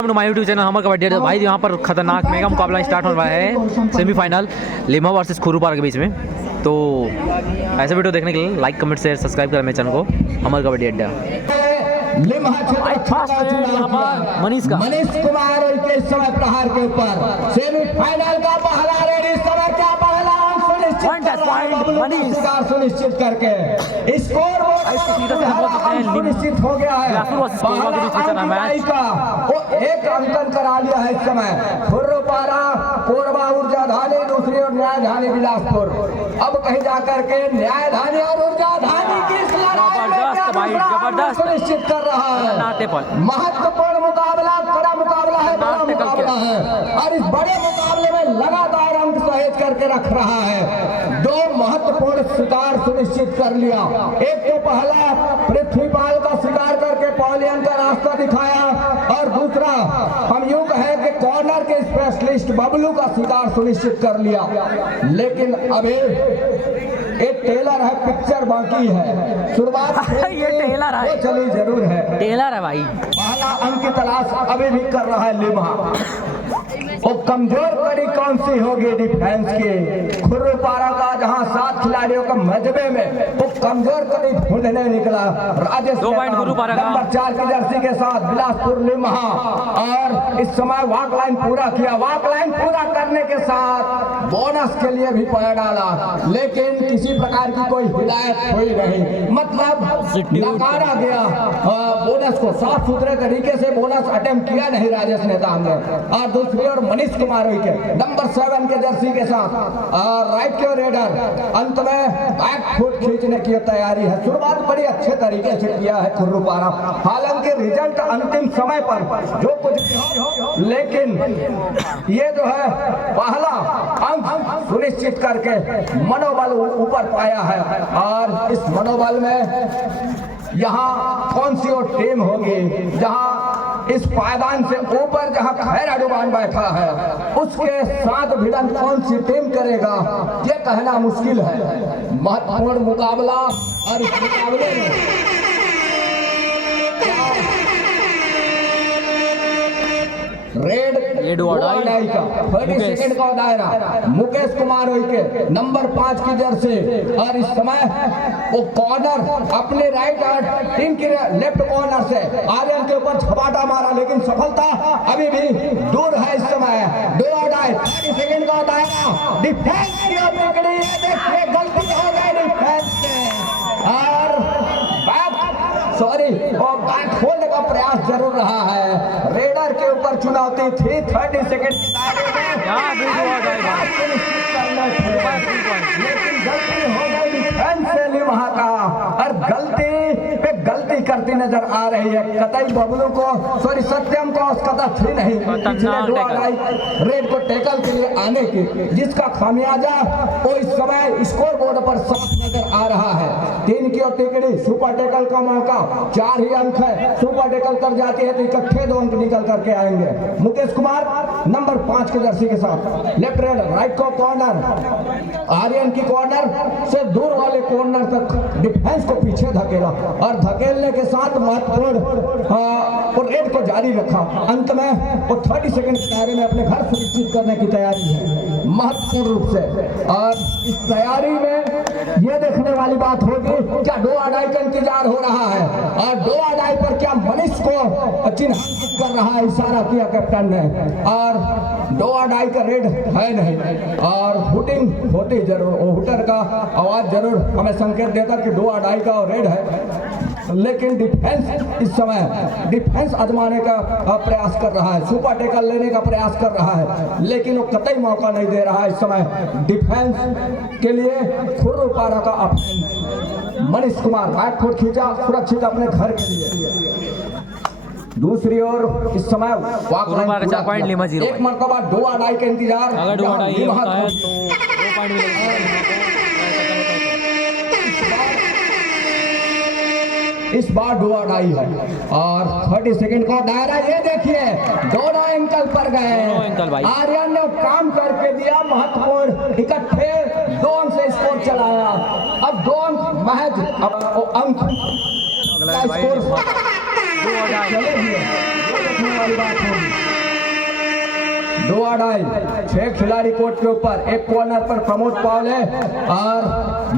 My YouTube channel हमर कबड्डी अड्डा। भाई यहाँ पर खतरनाक मेगा मुकाबला स्टार्ट हो रहा है, सेमीफाइनल लिम्हा वर्सेस खुरुपारा के बीच में। तो ऐसे वीडियो देखने के लिए लाइक कमेंट शेयर सब्सक्राइब करें मेरे चैनल को हमर कबड्डी अड्डा। मनीष कुमार के समय प्रहार के ऊपर सेमीफाइनल का पहला रेड इस समय क्या पहला सुनिश्चित करके स्कोर सुनिश्चित हो गया है। वो एक अंकन करा लिया है इस समय खुर्रुपारा कोरबा ऊर्जा धानी, दूसरी ओर न्याय धानी बिलासपुर। अब कहीं जाकर के न्याय धानी और ऊर्जा धानी की सुनिश्चित कर रहा है। महत्वपूर्ण मुकाबला, कड़ा मुकाबला है, बड़ा मुकाबला है और इस बड़े मुकाबले में लगातार अंक सहेज करके रख रहा है। दो महत्वपूर्ण शिकार सुनिश्चित कर लिया। एक तो पहला पृथ्वीपाल का शिकार करके पॉलियन का रास्ता दिखाया और दूसरा हम यूं कहें कि कॉर्नर के स्पेशलिस्ट बबलू का शिकार सुनिश्चित कर लिया। लेकिन अभी एक टेलर है, पिक्चर बाकी है। शुरुआत ये टेलर है, चली जरूर है, टेलर है भाई। पहला अंक की तलाश अभी भी कर रहा है लिम्हा। वो कमजोर कड़ी कौन सी होगी डिफेंस की? खुर्रुपारा का जहां 7 खिलाड़ियों का मजबे में वो कमजोर कड़ी ढूंढने निकला। राजेश नंबर 4 की जर्सी के साथ बिलासपुर लिम्हा और इस समय वॉक लाइन पूरा किया। वॉक लाइन पूरा करने के साथ बोनस के लिए भी पैर डाला, लेकिन किसी प्रकार की कोई हिदायत हुई नहीं, मतलब नकारा गया बोनस को। साफ सुथरे तरीके से बोनस अटेम्प्ट किया नहीं राजेश नेता ने। और दूसरी ओर मनीष कुमार के नंबर 7 के जर्सी के साथ राइट के रेडर अंत में बैक फुट खींचने की तैयारी है। शुरुआत बड़ी अच्छे तरीके से किया है खुर्रुपारा, हालांकि रिजल्ट अंतिम समय पर जो कुछ, लेकिन ये जो है पहला अंक सुनिश्चित करके मनोबल ऊपर पाया है। और इस मनोबल में यहाँ कौन सी और टीम होगी जहाँ इस पायदान से ऊपर जहाँ खैरा डुबान बैठा है उसके साथ भिड़ंत कौन सी टीम करेगा ये कहना मुश्किल है। महत्वपूर्ण मुकाबला और इस मुकाबले में रेड का 30 सेकंड का दायरा मुकेश कुमार के नंबर 5 की जर्सी। और इस समय वो कॉर्नर अपने राइट टीम के लेफ्ट कॉर्नर से आर्यन के ऊपर झपाटा मारा, लेकिन सफलता अभी भी दूर है। इस समय 30 सेकंड का दायरा डिफेंस की ओर पकड़ी, देखिए गलती हो गई डिफेंस से और बैक खोलने का प्रयास जरूर रहा है। रेडर के ऊपर चुनौती थी 30 सेकंड के दायरे में, लेकिन गलती हो गई डिफेंस से लिम्हा का और गलती पे गलती करती नजर आ रही है। कतई बबलू को सत्यम को उसका थी नहीं रेड को टैकल के लिए आने की, जिसका खामियाजा वो इस समय स्कोर बोर्ड पर साफ नजर आ रहा है। 3 की और टिकड़ी सुपर टैकल का मौका, 4 ही अंक है। सुपर टैकल कर जाती है तो इकट्ठे 2 अंक निकल करके आएंगे। मुकेश कुमार नंबर 5 के जर्सी के साथ लेफ्ट रेड राइट को कॉर्नर, आर्यन की कॉर्नर से दूर वाले कॉर्नर तक डिफेंस को पीछे धकेला और धकेलने के साथ महत्वपूर्ण और रेड को जारी रखा। अंत में वो 30 सेकंड के दायरे में अपने घर सुनिश्चित करने की तैयारी है महत्वपूर्ण रूप से। और इस तैयारी में ये देखने वाली बात होगी क्या 2 अडाई का इंतजार हो रहा है और 2 अडाई पर क्या मनीष को चिन्हांकित कर रहा है, इशारा किया कैप्टन ने। और 2 अडाई का रेड है नहीं और हुटिंग होती जरूर, हुटर का आवाज जरूर हमें संकेत देता कि 2 अडाई का रेड है, लेकिन डिफेंस इस समय डिफेंस आजमाने का प्रयास कर रहा है, सुपर टैकल लेने का प्रयास कर रहा है, लेकिन वो कतई मौका नहीं दे रहा है इस समय डिफेंस के लिए। खुर्रुपारा का मनीष कुमार बैक फुट खींचा सुरक्षित अपने घर के लिए। दूसरी ओर इस समय एक मरतबा 2 अडाई का इंतजार, अगर 2 अडाई होता है तो 2 पॉइंट इस बार 2 अडाई है और 30 सेकंड का दायरा। ये देखिए दोनों एंकल पर गए, आर्यन ने काम करके दिया महत्वपूर्ण, इकट्ठे 2 अंक से स्कोर चलाया। अब 2 अंक महज अंक स्कोर वाली बात होगी। 2 अढ़ाई 6 खिलाड़ी कोर्ट के ऊपर। एक कॉर्नर पर प्रमोद पावले और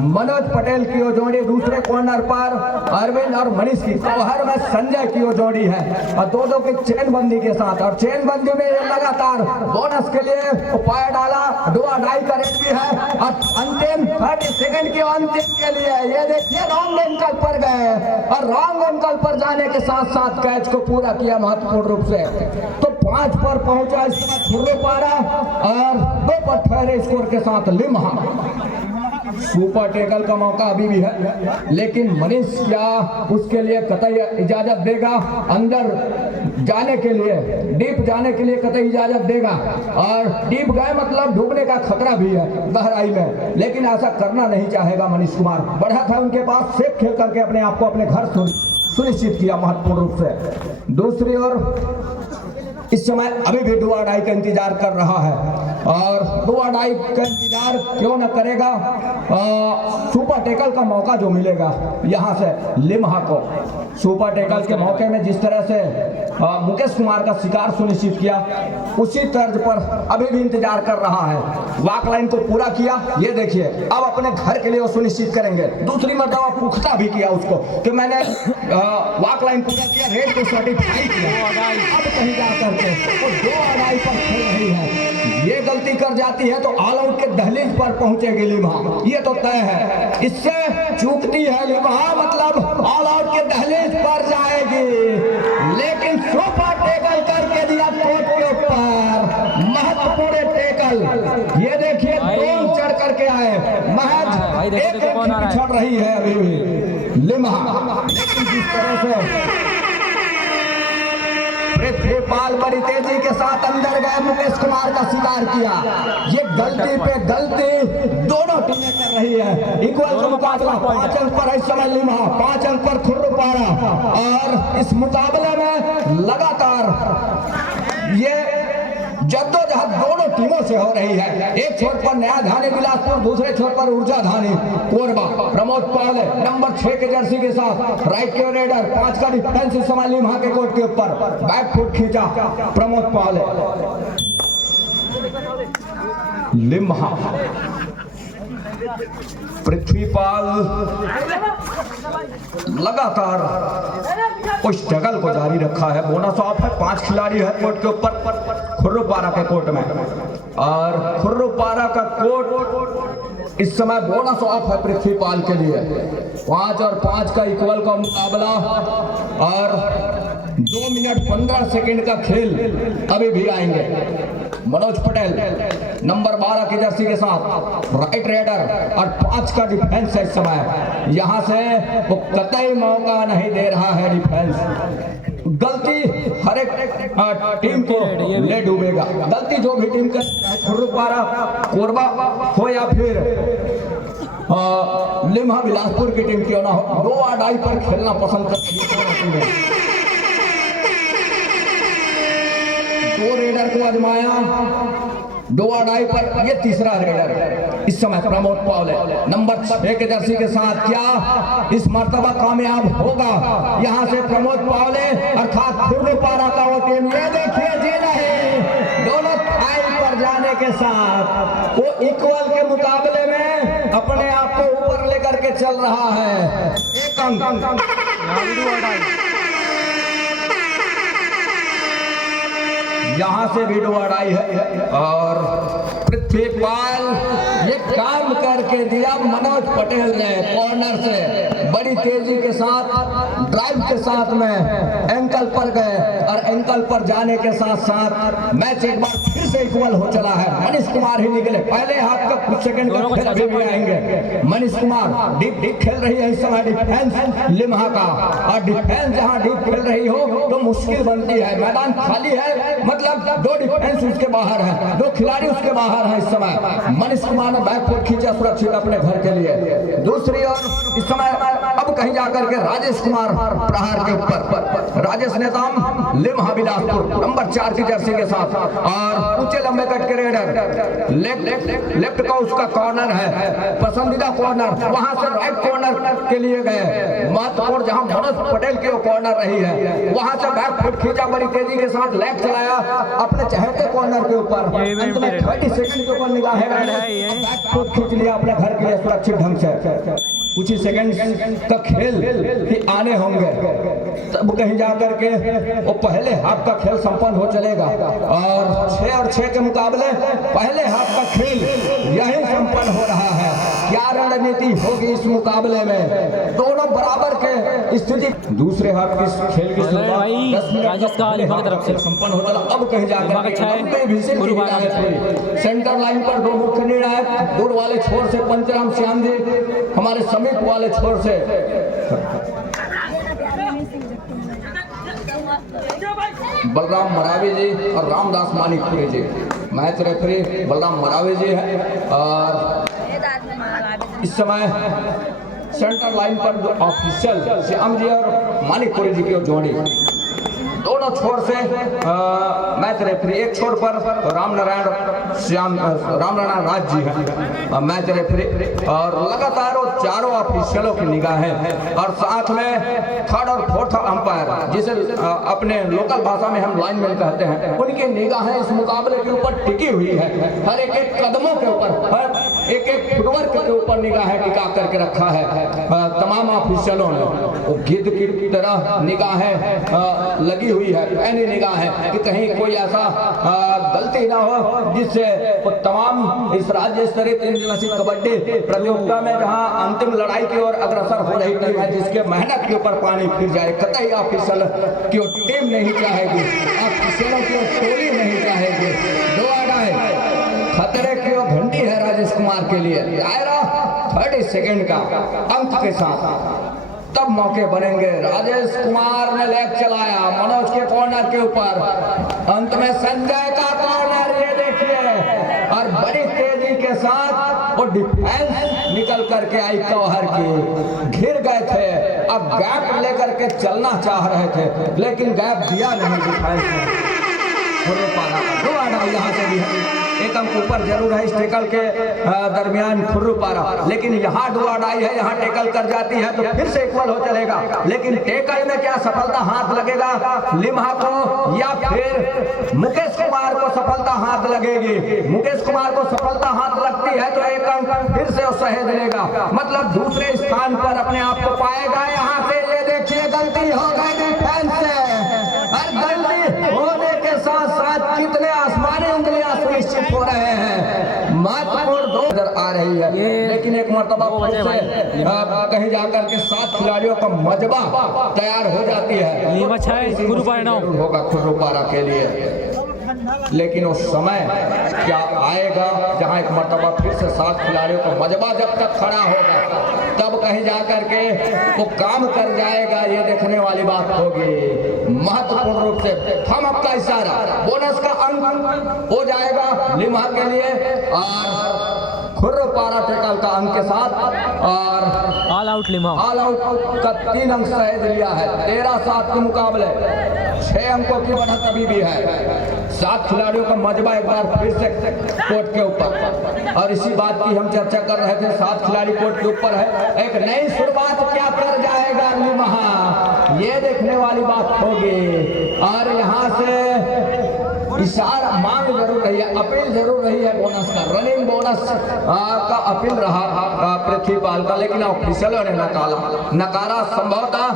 मनोज पटेल की वो जोड़ी, दूसरे कॉर्नर पर अरविंद और मनीष की, चौहर में संजय की वो जोड़ी है और दो की चेन बंदी के साथ। और चेन बंदी में ये लगातार बोनस के लिए उपाय डाला। 2 अढ़ाई का रेट भी है और अंतिम 30 सेकंड की अंतिम के लिए ये देखिए रॉन्ग एंकल पर गए और रॉन्ग एंकल पर जाने के साथ साथ कैच को पूरा किया महत्वपूर्ण रूप से। तो 5 पर पहुंचा इस समय खुर्रुपारा और 2 पर ठहरे स्कोर के साथ लिम्हा। सुपर टेकल का मौका अभी भी है, लेकिन मनीष क्या उसके लिए कतई इजाजत देगा? अंदर जाने के लिए, डीप जाने के लिए कतई इजाजत देगा। और डीप गए मतलब डूबने का खतरा भी है गहराई में, लेकिन ऐसा करना नहीं चाहेगा मनीष कुमार। बढ़ा था उनके पास, सेफ खेल करके अपने आप को अपने घर सुनिश्चित किया महत्वपूर्ण रूप से। दूसरी ओर इस समय अभी भी 2 अढ़ाई का इंतजार कर रहा है और 2 अढ़ाई का इंतजार क्यों न करेगा। सुपर टेकल का मौका जो मिलेगा यहाँ से लिम्हा को, सुपर टेकल के मौके में जिस तरह से मुकेश कुमार का शिकार सुनिश्चित किया, उसी तर्ज पर अभी भी इंतजार कर रहा है। वॉक लाइन को पूरा किया, ये देखिए अब अपने घर के लिए वो सुनिश्चित करेंगे। दूसरी मर्तबा पुख्ता भी किया उसको कि मैंने वॉक लाइन पूरा किया, रेड को सर्टिफाई किया। अब कहीं जाकर के तो 2 अढ़ाई पर खेल रही है, ये गलती कर जाती है तो ऑल आउट के दहलीज पर पहुंचेगी लिम्हा, ये तो तय है। इससे चूकती है लिम्हा मतलब ऑल आउट के दहलीज पर जाएगी, लेकिन सुपर टेकल करके दिया कोर्ट के ऊपर, महत्वपूर्ण टेकल। ये देखिए ड्रोन चढ़ करके आए, महज एक पिछड़ रही है अभी भी लिम्हा। लेकिन जिस तरह से पृथ्वीपाल बड़ी तेजी के साथ अंदर गए, मुकेश कुमार का शिकार किया। ये गलती पे गलती दोनों टीमें कर रही है। इक्वल का मुकाबला 5 अंक पर इस समय लिम्हा, 5 अंक पर खुर्रुपारा। और इस मुकाबले में लगातार ये जद्दोजहद दोनों टीमों से हो रही है। एक छोर पर नया धानी बिलासपुर, दूसरे छोर पर ऊर्जा धानी कोरबा। प्रमोद पावले नंबर 6 के जर्सी के साथ राइट के रेडर, 5 का डिफेंस इस समय लिम्हा के कोर्ट के ऊपर। बैक फुट खींचा प्रमोद पावले। लिम्हा पृथ्वीपाल लगातार उस जगल को जारी रखा है। बोनस ऑफ है, 5 खिलाड़ी है कोर्ट के ऊपर खुर्रुपारा के कोर्ट में। और खुर्रुपारा का कोर्ट इस समय बोनस ऑफ है पृथ्वीपाल के लिए। 5 और 5 का इक्वल का मुकाबला और 2 मिनट 15 सेकंड का खेल अभी भी आएंगे। मनोज पटेल नंबर 12 की जर्सी के साथ राइट रेडर और 5 का डिफेंस है इस समय। यहां से वो कतई मौका नहीं दे रहा है डिफेंस। गलती हर एक टीम को ले डूबेगा। गलती जो भी टीम कर, खुर्रुपारा कोरबा हो या फिर लिम्हा बिलासपुर की टीम क्यों ना हो, 2 अढ़ाई पर खेलना पसंद करती है। 2 रेडर को आजमाया, 2 अढ़ाई पर ये तीसरा रेडर इस समय प्रमोद पावले नंबर 6 के जर्सी के साथ। क्या इस मर्तबा कामयाब होगा यहां से प्रमोद पावले अर्थात खुर्रुपारा का वो टीम? ये देखिए जी नहीं, दोनों फाइल पर जाने के साथ वो इक्वल के मुकाबले में अपने आप को ऊपर लेकर के चल रहा है। 1 अंक यहां से भी 2 अढ़ाई है। और पृथ्वीपाल ये काम करके दिया मनोज पटेल ने कॉर्नर से बड़ी तेजी के साथ ड्राइव के साथ में एंकल पर गए और एंकल पर जाने के साथ साथ मैच एक बार फिर से इक्वल हो चला है। मनीष कुमार ही निकले पहले हाफ का कुछ सेकंड का खेल अभी भी आएंगे। मनीष कुमार डीप खेल रही है इस समय डिफेंस लिम्हा का, और डिफेंस जहां डीप खेल रही हो तो मुश्किल बनती है। मैदान खाली है मतलब 2 डिफेंस उसके बाहर है, 2 खिलाड़ी उसके बाहर है इस समय। मनीष कुमार ने बैक फुट खींचा सुरक्षित अपने घर के लिए। दूसरी ओर इस समय अब कहीं जाकर के राजेश कुमार प्रहार के ऊपर राजेश नेताम लिम्हा बिलासपुर नंबर 4 की जर्सी के साथ और ऊंचे लंबे कट के रेडर लेफ्ट का उसका कॉर्नर है, पसंदीदा कॉर्नर, वहां से राइट कॉर्नर के लिए गए महत्वपूर्ण, जहां मनोज पटेल की कॉर्नर रही है वहां से बैक फुट खींचा, बड़ी तेजी के साथ लेग चलाया अपने चहेते कॉर्नर के ऊपर, 30 सेकंड के ऊपर निगाह है, बैक फुट खींच लिया अपने घर के लिए सुरक्षित ढंग से। कुछ ही सेकंड का खेल ही आने होंगे, तब कहीं जाकर के वो पहले हाफ का खेल संपन्न हो चलेगा और 6 और 6 के मुकाबले पहले हाफ का खेल यही संपन्न हो रहा है। क्या रणनीति होगी इस मुकाबले में, दोनों बराबर के स्थिति। दूसरे हाफ की खेल की शुरुआत 10 मिनट तरफ से संपन्न हो रहा। अब कहीं जाकर सेंटर लाइन पर दो मुख्य निर्णायक, दूर वाले छोर से पंचराम श्याम जी, हमारे समीप वाले छोर से बलराम मरावी जी और रामदास मानिकपुरी जी। मैच रेफरी बलराम मरावी जी है और इस समय सेंटर लाइन पर जो ऑफिशियल श्याम जी और मानिकपुरी जी की जोड़ी, दोनों छोर से मैच रेफरी, एक छोर पर रामनारायण राज जी है मैच रेफरी और लगातार वो चारों ऑफिशियलों की निगाहें और साथ में थर्ड और फोर्थ अंपायर, जिसे अपने लोकल भाषा में हम लाइनमैन कहते हैं, उनकी निगाहें इस मुकाबले के ऊपर टिकी हुई है। हर एक कदमों के ऊपर, हर एक फुटवर्क के ऊपर निगाहें टिका करके रखा है तमाम ऑफिशियलों ने। वो गिद्ध की तरह निगाहें लगी हुई है, ऐनी निगाह है कि कहीं कोई ऐसा गलती ना हो जिससे वो तमाम इस राज्य स्तरीय 3 दिवसीय कबड्डी प्रतियोगिता में जहां अंतिम लड़ाई की ओर अग्रसर हो रही टीम है, जिसके मेहनत के ऊपर पानी फिर जाए। कतई ऑफिशियल की टीम नहीं चाहेगी, ऑफिशियलों की टोली नहीं चाहेगी। दो आड़ाई खतरे की घंटी है राजेश कुमार के लिए। दायरा 30 सेकंड का अंक के साथ तब मौके बनेंगे। राजेश कुमार ने लेग चलाया मनोज के कॉर्नर के ऊपर, अंत में संजय का कॉर्नर, ये देखिए, और बड़ी तेजी के साथ वो डिफेंस निकल करके आई कवर की, घिर गए थे। अब गैप लेकर के चलना चाह रहे थे लेकिन गैप दिया नहीं डिफेंस ने। यहाँ से भी एक अंक ऊपर जरूर है इस टेकल के दरमियान खुर्रूपारा, लेकिन यहाँ डुआडाई है, यहाँ टेकल कर जाती है तो फिर से इक्वल हो चलेगा। लेकिन टेकल में क्या सफलता हाथ लगेगा लिम्हा को या फिर मुकेश कुमार को सफलता हाथ लगेगी? मुकेश कुमार को सफलता हाथ लगती है तो एक अंक फिर से सहेज लेगा, मतलब दूसरे स्थान पर अपने आप को पाएगा। यहाँ से ये देखिए गलती हो गई डिफेंस से, और गलती होने के साथ साथ कितने आसमानी उंगलियां सुनिश्चित हो रहे हैं। महत्वपूर्ण दो नजर आ रही है, लेकिन एक मर्तबा कहीं जाकर के 7 खिलाड़ियों का मजबा तैयार हो जाती है, होगा खुर्रूपारा के लिए। लेकिन उस समय क्या आएगा जहां एक मर्तबा फिर से 7 खिलाड़ियों का मजबा जब तक खड़ा होगा तब कहीं जाकर के वो काम कर जाएगा, ये देखने वाली बात होगी। महत्वपूर्ण रूप से थम अप का इशारा, बोनस का अंक हो जाएगा लिम्हा के लिए और खुर्रूपारा टेकल का अंक के साथ, और ऑल आउट लिम्हा, ऑल आउट का 3 अंक सहेज लिया है। 13-7 के मुकाबले 6 अंकों की बढ़त अभी भी है। 7 खिलाड़ियों का मजबा एक बार फिर से कोर्ट के ऊपर, और इसी बात की हम चर्चा कर रहे थे। 7 खिलाड़ी कोर्ट के ऊपर है, एक नई शुरुआत क्या कर जाएगा लिम्हा, ये देखने वाली बात होगी। और यहाँ से इशारा मांग जरूर रही है, अपील जरूर रही है बोनस का, रनिंग बोनस का अपील रहा पृथ्वीपाल का, लेकिन ऑफिशियलों ने नकारा। संभवतः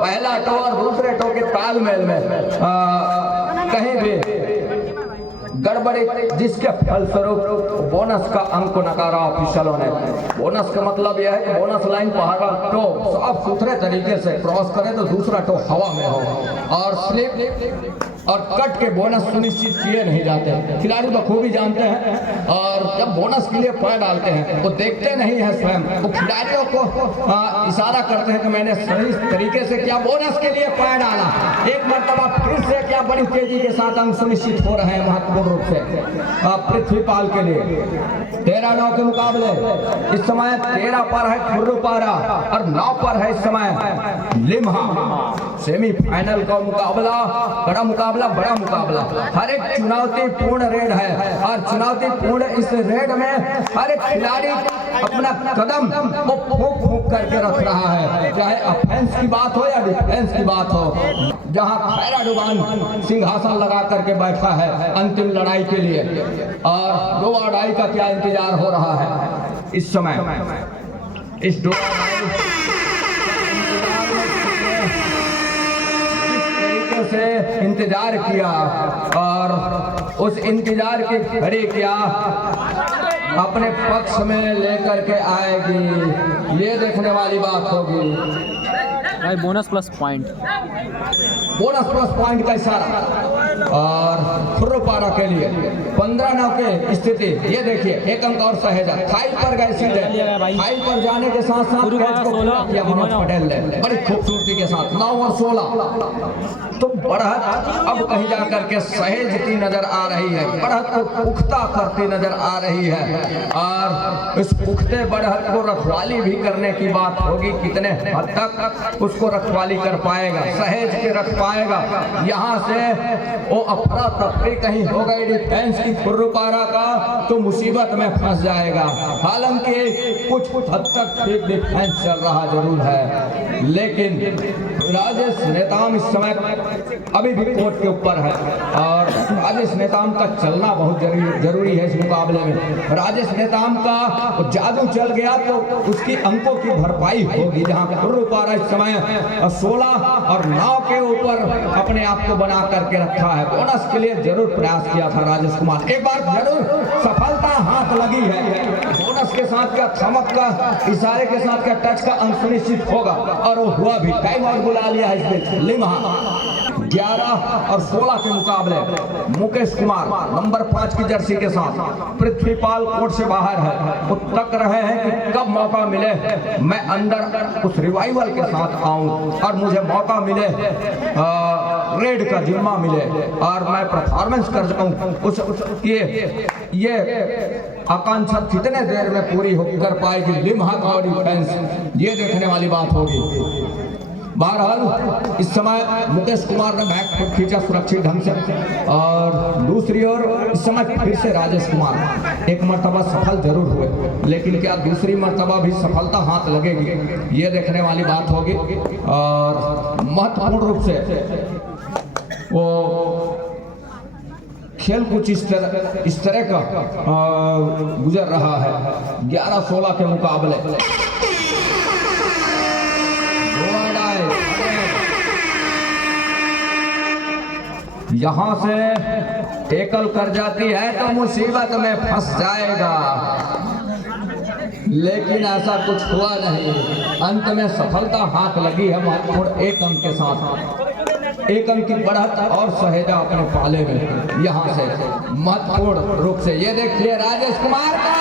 पहला टो और दूसरे टो के तालमेल में कहीं भी गड़बड़ी जिसके फलस्वरूप बोनस का अंक को नकारा ऑफिशियलों ने। बोनस का मतलब यह है कि बोनस लाइन पहाड़ा टो साफ सुथरे तरीके से क्रॉस करे तो दूसरा टो हवा में हो, और स्लिप और कट के बोनस सुनिश्चित किए नहीं जाते। खिलाड़ी बखूबी जानते हैं, और जब बोनस के लिए पैर डालते हैं वो देखते नहीं है स्वयं, वो खिलाड़ियों को इशारा करते हैं कि मैंने सही तरीके से क्या बोनस के लिए पैर डाला। एक मरतबा फिर से क्या बड़ी तेजी के साथ अंक सुनिश्चित हो रहे हैं महत्वपूर्ण रूप से पृथ्वीपाल के लिए 13-9 के मुकाबले इस समय 13 पर है खुर्रुपारा और 9 पर है इस समय लिम्हा। सेमीफाइनल का मुकाबला, बड़ा मुकाबला, बड़ा मुकाबला। हर एक चुनौतीपूर्ण रेड है और चुनौतीपूर्ण इस रेड में हर एक खिलाड़ी अपना कदम वो फूंक फूंक करके रख रहा है, चाहे ऑफेंस की बात हो या डिफेंस की बात हो। जहां खैराडुबान सिंहासन लगा करके बैठा है अंतिम लड़ाई के लिए, और दो लड़ाई का क्या इंतजार हो रहा है इस समय। इस दो से इंतजार किया और उस इंतजार की घड़ी क्या अपने पक्ष में लेकर के आएगी, ये देखने वाली बात होगी। भाई बोनस प्लस पॉइंट का इशारा और खुर्रुपारा के लिए 15-9 के स्थिति। ये देखिए 1 अंक और सहेजा, थाई पर गए सीधे, थाई पर जाने के साथ साथ कैच को पूरा किया मनोज पटेल ने बड़ी खूबसूरती के साथ। 9 और 16 तो बढ़त अब कहीं जाकर के सहेजती नजर आ रही है, बढ़त को पुख्ता करती नजर आ रही है और इस पुख्ते बढ़त को रखवाली भी करने की बात होगी। कितने हद तक उसको रखवाली कर पाएगा, सहेज के रख पाएगा। यहाँ से वो अफरा तफरी कहीं हो गई डिफेंस की खुर्रुपारा का तो मुसीबत में फंस जाएगा। हालांकि कुछ हद तक ठीक डिफेंस चल रहा जरूर है, लेकिन राजेश नेताम इस समय अभी भी कोर्ट के ऊपर है और राजेश नेताम का चलना बहुत जरूरी है इस मुकाबले में। राजेश नेताम का जादू चल गया तो उसकी अंकों की भरपाई होगी। जहां खुर्रुपारा इस समय 16 और 9 के ऊपर अपने आप को बना करके रखा है। बोनस के लिए जरूर प्रयास किया था राजेश कुमार, एक बार जरूर सफलता हाथ लगी है। बोनस के साथ क्या, थमक का इशारे के साथ क्या, टच का अंक सुनिश्चित होगा और वो हुआ भी। टाइम और बुला लिया है इस बीच लिम्हा। 11 और 16 के मुकाबले मुकेश कुमार नंबर 5 की जर्सी के साथ पृथ्वीपाल कोर्ट से बाहर है। वो तक रहे हैं कि कब मौका मिले मैं अंदर उस रिवाइवल के साथ आऊं और मुझे मौका मिले रेड का जिम्मा मिले और मैं परफॉर्मेंस कर जाऊं। उस ये आकांक्षा कितने देर में पूरी कर पाएगी लिम्हा का डिफेंस, ये देखने वाली बात होगी। बहरहाल इस समय मुकेश कुमार ने बैक फुट खींचा सुरक्षित ढंग से और दूसरी ओर इस समय फिर से राजेश कुमार एक मर्तबा सफल जरूर हुए, लेकिन क्या दूसरी मर्तबा भी सफलता हाथ लगेगी, ये देखने वाली बात होगी। और महत्वपूर्ण रूप से वो खेल कुछ इस तरह का गुजर रहा है। 11-16 के मुकाबले यहां से टेकल कर जाती है तो मुसीबत में फंस जाएगा, लेकिन ऐसा कुछ हुआ नहीं। अंत में सफलता हाथ लगी है महत्वपूर्ण 1 अंक के साथ। 1 अंक की बढ़त और सहेजा अपने पाले में यहां से महत्वपूर्ण रूप से। ये देखिए राजेश कुमार का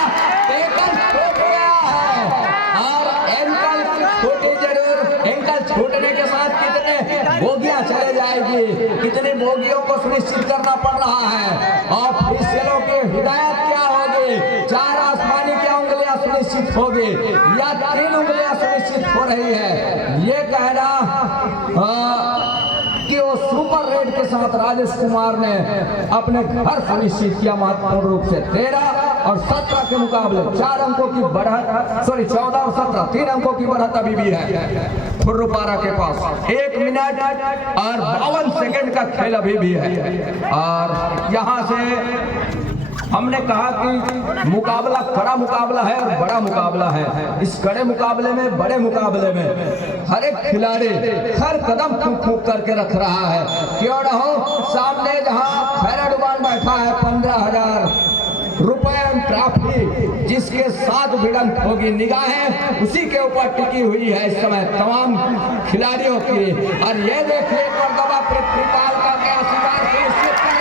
टेकल छूट गया है और एंकल छूटी जरूर। एंकल छूटने के साथ कितने बोगियां चले जाएगी, कितनी बोगियों को सुनिश्चित करना पड़ रहा है। और ऑफिशियलों की हिदायत क्या होगी, 4 आसमानी की उंगलियां सुनिश्चित होगी या 3 उंगलियां सुनिश्चित हो रही है। ये कहना कि वो सुपर रेड के साथ राजेश कुमार ने अपने घर सुनिश्चित किया महत्वपूर्ण रूप से। 13 और 17 के मुकाबले 4 अंकों की बढ़त, 14 और 17 3 अंकों की बढ़त अभी भी है खुर्रुपारा के पास। 1 मिनट और 52 सेकंड का खेल अभी भी है। और यहाँ से हमने कहा कि मुकाबला कड़ा मुकाबला है और बड़ा मुकाबला है। इस कड़े मुकाबले में, बड़े मुकाबले में हर एक खिलाड़ी हर कदम फूंक फूंक करके रख रहा है। क्यों न हो, सामने जहां खैराडुबान बैठा है 15,000 रुपए ट्रॉफी जिसके साथ भिड़ंत होगी, निगाहें उसी के ऊपर टिकी हुई है इस समय तमाम खिलाड़ियों की। और ये देखिए मर्तबा पृथ्वीपाल का क्या शिकार सुनिश्चित कर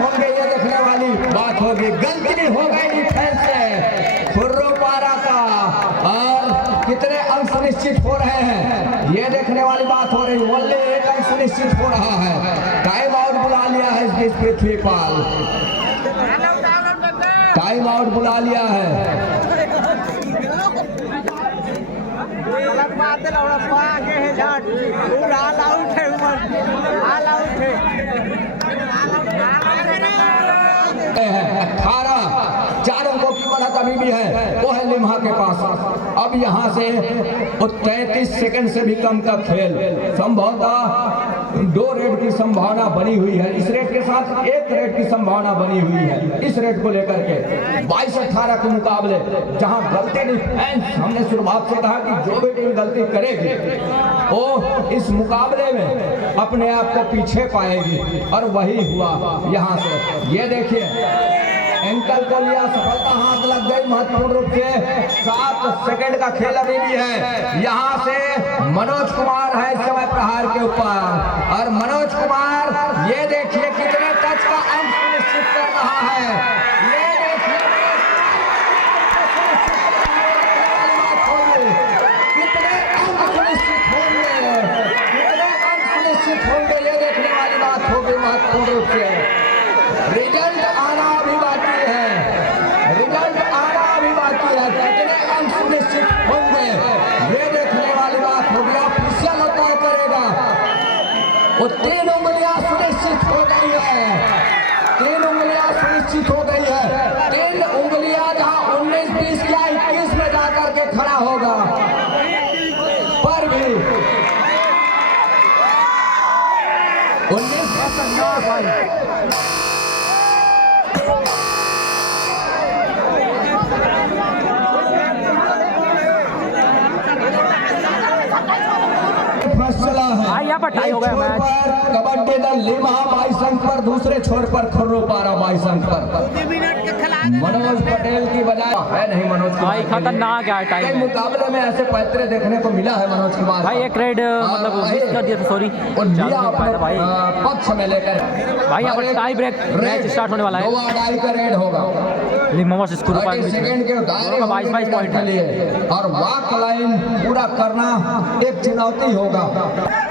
होंगे, ये देखने वाली बात होगी। गलती हो गई डिफेंस से खुर्रुपारा का और कितने अंक सुनिश्चित हो रहे हैं ये देखने वाली बात हो रही। ओनली एक अंक सुनिश्चित हो रहा है। टाइम आउट बुला लिया है इस बीच पृथ्वीपाल, टाइम आउट बुला लिया है। है 18 4 अंकों की बढ़त अभी भी है, वो है लिम्हा के पास। अब यहाँ से 33 सेकंड से भी कम का खेल, संभवतः 2 रेड की संभावना बनी हुई है। इस रेड के साथ 1 रेड की संभावना बनी हुई है। इस रेड को लेकर के 22-18 के मुकाबले, जहां गलती डिफेंस, हमने शुरुआत से कहा कि जो भी टीम गलती करेगी वो इस मुकाबले में अपने आप को पीछे पाएगी, और वही हुआ यहाँ से। ये देखिए एंकल को लिया, सफलता हाथ लग गई महत्वपूर्ण रूप से। 7 सेकंड का खेल अभी भी है। यहाँ से मनोज कुमार है इस समय प्रहार के ऊपर, और मनोज कुमार ये देखिए कितने टच का अंक सुनिश्चित कर रहा है। ये देखिए कितने अंक सुनिश्चित होंगे, कितने अंक सुनिश्चित होंगे, ये देखने वाली बात होगी महत्वपूर्ण रूप से। रिजल्ट आना अभी बाकी है, रिजल्ट आना अभी बाकी है। कितने अंक सुनिश्चित होंगे ये देखने वाली बात होगी। ऑफिशियल तय करेगा। वो 3 उंगलियां सुनिश्चित हो गई है, 3 उंगलियां सुनिश्चित हो गई है। 3 उंगलियां जहां 19, 20 या 21 में जाकर के खड़ा होगा, पर भी 19 चला है। यहाँ पर टाई हो गया मैच। कबड्डी दल लिम्हा 22 अंक पर, दूसरे छोर पर खुर्रोपारा 22 अंक पर। मनोज पटेल की बजाय है नहीं मनोज भाई, खतरनाक है टाइम। कई मुकाबले में ऐसे पैतरे देखने को मिला है मनोज कुमार भाई। एक रेड मतलब मिस कर दिया था, सॉरी भाई। पक्ष में लेकर भाई यहाँ पर टाई ब्रेक मैच स्टार्ट होने वाला है। 2 अढ़ाई का रेड होगा लिम्हा वर्सेस खुर्रोपारा सेकंड के दायरे 22 पॉइंट के लिए, और वॉक लाइन पूरा करना एक चुनौती होगा।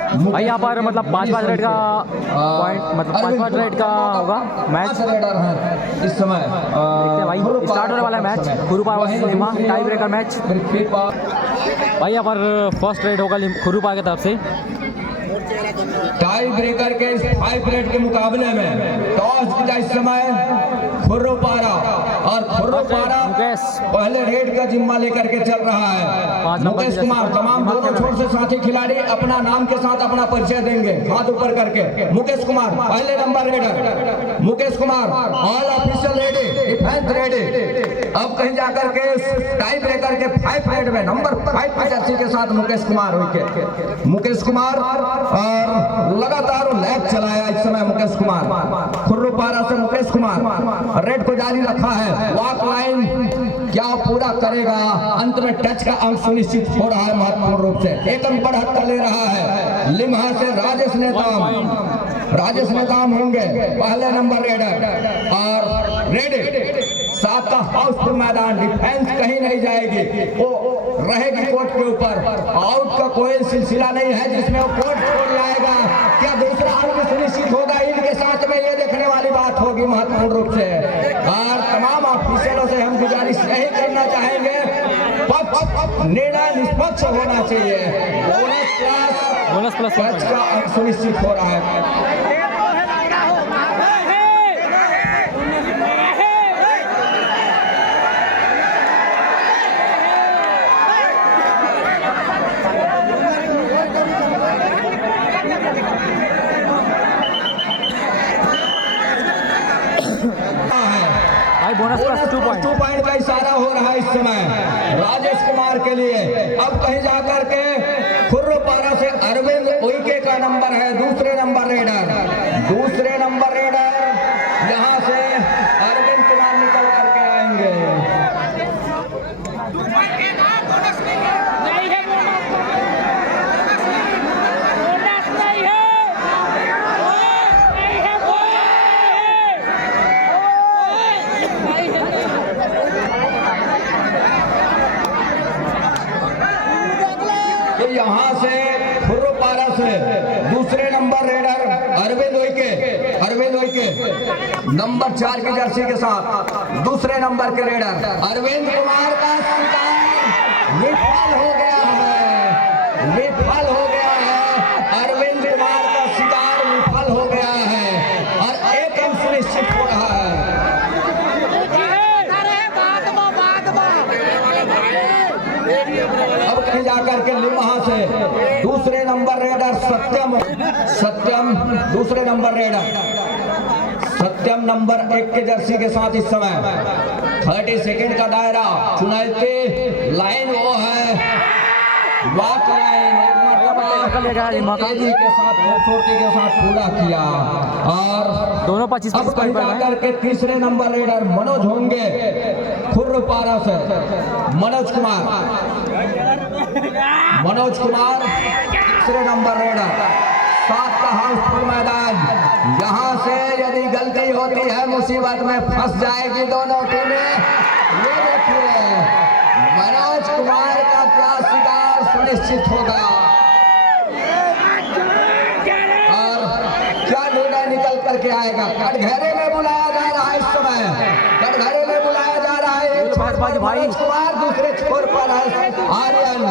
भाई यहाँ पर मतलब 5-5 रेड का पॉइंट, मतलब 5-5 रेड का होगा मैच। रेडर है इस समय। देखते हैं भाई, स्टार्ट होने वाला है match Khurropara versus Limha tie breaker match. भाई यहाँ पर फर्स्ट रेड होगा खुर्रोपारा की तरफ से। टाई ब्रेकर के इस 5 रेड के मुकाबले में टॉस जीता इस समय खुर्रोपारा, और खुर्रोपारा पहले रेड का जिम्मा लेकर के चल रहा है। मुकेश कुमार, तमाम दोनों छोर से साथी खिलाड़ी अपना नाम के साथ अपना परिचय देंगे हाथ ऊपर करके। मुकेश कुमार पहले number raider, Mukesh Kumar all official ready, defence ready. अब कहीं जाकर के टाई ब्रेकर के 5 रेड में नंबर 5 की जर्सी के साथ मुकेश कुमार विकेट। मुकेश कुमार और लगातार लैग चलाया इस समय मुकेश कुमार। खुर्रोपारा से मुकेश कुमार रेड को जारी रखा है। वॉक लाइन क्या पूरा करेगा, अंत में टच का अंक सुनिश्चित हो रहा है महत्वपूर्ण रूप से। 1 अंक बढ़त ले रहा है लिम्हा से राजेश नेताम होंगे पहले नंबर रेडर, और रेड 7 का हाउसफुल मैदान। डिफेंस कहीं नहीं जाएगी, वो रहेगी कोर्ट के ऊपर। आउट का कोई सिलसिला नहीं है जिसमें वो कोर्ट छोड़ जाएगा। क्या दूसरा अंक सुनिश्चित होगा इनके साथ में, ये देखने वाली बात होगी महत्वपूर्ण रूप से। और तमाम ऑफिसरों से हम गुजारिश यही करना चाहेंगे, निर्णय निष्पक्ष होना चाहिए। बोनस प्लस टच का अंक सुनिश्चित हो रहा है। बोनस प्लस 2 पॉइंट का इशारा हो रहा है इस समय राजेश कुमार के लिए। अब कहीं जाकर के खुर्रोपारा से अरविंद उइके का नंबर है, दूसरे नंबर रेडर यहाँ से अरविंद कुमार निकल करके आएंगे। यहाँ से खुर्रपारा से दूसरे number raider Arvind Uikey number 4 की जर्सी के साथ दूसरे नंबर के रेडर अरविंद कुमार का शिकार विफल हो गया है। अरविंद कुमार का शिकार विफल हो गया है और एक अंक सुनिश्चित हो रहा है। अब कहीं जाकर के लिमहा से दूसरे नंबर रेडर सत्यम दूसरे नंबर रेडर सत्यम नंबर 1 के जर्सी के साथ इस समय 30 सेकंड का दायरा चुनौती लाइन वो है वॉक लाइन तेजी के साथ खूबसूरती के साथ पूरा किया और दोनों 25 अब कहीं जाकर के तीसरे नंबर रेडर मनोज होंगे खुर्रपारा से मनोज कुमार तीसरे नंबर रेडर 7 का हाउसफुल मैदान। यहाँ से यदि गलती होती है मुसीबत में फंस जाएगी दोनों टीमें। ये देखिए मनोज कुमार का क्या शिकार सुनिश्चित होगा और क्या निर्णय निकल करके आएगा। कटघरे में बुलाया जा रहा है इस समय, कटघरे में बुलाया जा रहा है मनोज कुमार, दूसरे छोर पर है आर्यन।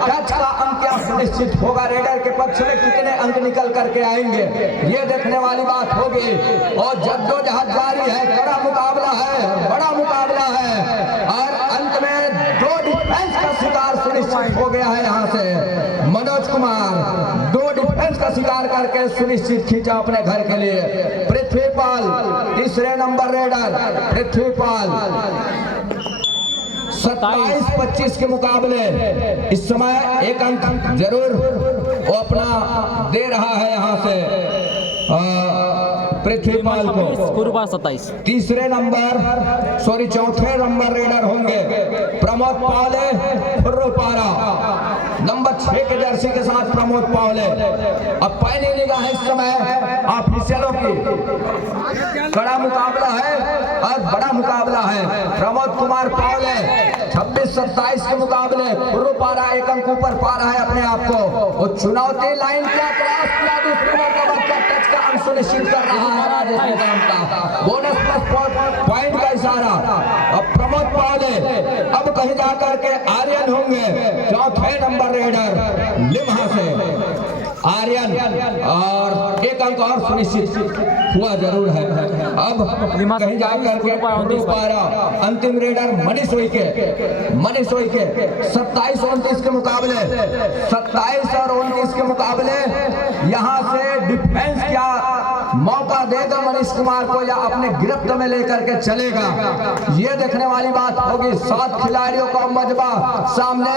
टच का अंक क्या सुनिश्चित होगा, रेडर के पक्ष में कितने अंक निकल करके आएंगे ये देखने वाली बात होगी। और जद्दोजहद जारी है, कड़ा मुकाबला है, बड़ा मुकाबला है और अंत में 2 डिफेंस का शिकार सुनिश्चित हो गया है। यहाँ से मनोज कुमार 2 डिफेंस का शिकार करके सुनिश्चित खींचा अपने घर के लिए। पृथ्वीपाल तीसरे नंबर रेडर पृथ्वीपाल 27-25 के मुकाबले इस समय 1 अंक जरूर वो अपना दे रहा है यहाँ से पृथ्वीपाल को। खुर्रपारा 27 चौथे नंबर रेडर होंगे प्रमोद पावले खुर्रपारा नंबर 6 के जर्सी के साथ प्रमोद पावले। अब पहली निगाह है इस समय ऑफिशियलों की, कड़ा मुकाबला है और बड़ा मुकाबला है। प्रमोद कुमार पावले 26-27 के मुकाबले खुर्रपारा 1 अंक ऊपर पा रहा है अपने आप को। वो चुनौती लाइन क्या क्रॉस किया, दूसरी मरतबा का टच का अंक सुनिश्चित कर रहा है राजेश निजाम का। बोनस प्लस पॉइंट का इशारा। अब प्रमोद पावले अब कहीं जाकर के आर्यन होंगे 4थे नंबर रेडर लिमहा से आर्यन और 1 अंक और सुनिश्चित हुआ जरूर है। अब कहीं जाकर के खुर्रपारा अंतिम रेडर मनीष उइके 27-29 के मुकाबले 27 और 29 के मुकाबले यहाँ से डिफेंस क्या मौका देगा मनीष कुमार को या अपने गिरफ्त में लेकर के चलेगा, ये देखने वाली बात होगी। 7 खिलाड़ियों का मजबा सामने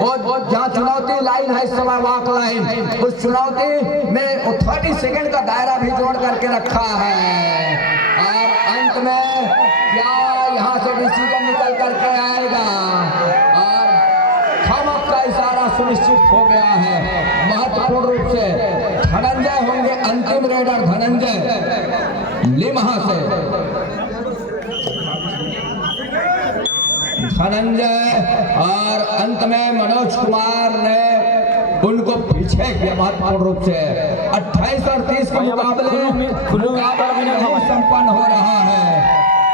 और जहाँ चुनौती लाइन है इस समय वॉक लाइन, उस चुनौती में 30 सेकंड का दायरा भी जोड़ करके रखा है और अंत में क्या यहाँ से डिसीजन निकल करके आएगा और थमक का इशारा सुनिश्चित हो गया है। महत्वपूर्ण रूप से धनंजय होंगे अंतिम रेडर, धनंजय लिमहा से और अंत में मनोज कुमार ने उनको पीछे किया महत्वपूर्ण रूप से। 28 और 30 के मुकाबले संपन्न हो रहा है।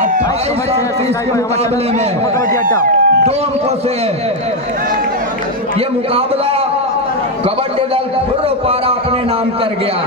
28 और 30 के मुकाबले में 2 अंकों से ये मुकाबला कबड्डी दल खुर्रपारा अपने नाम कर गया।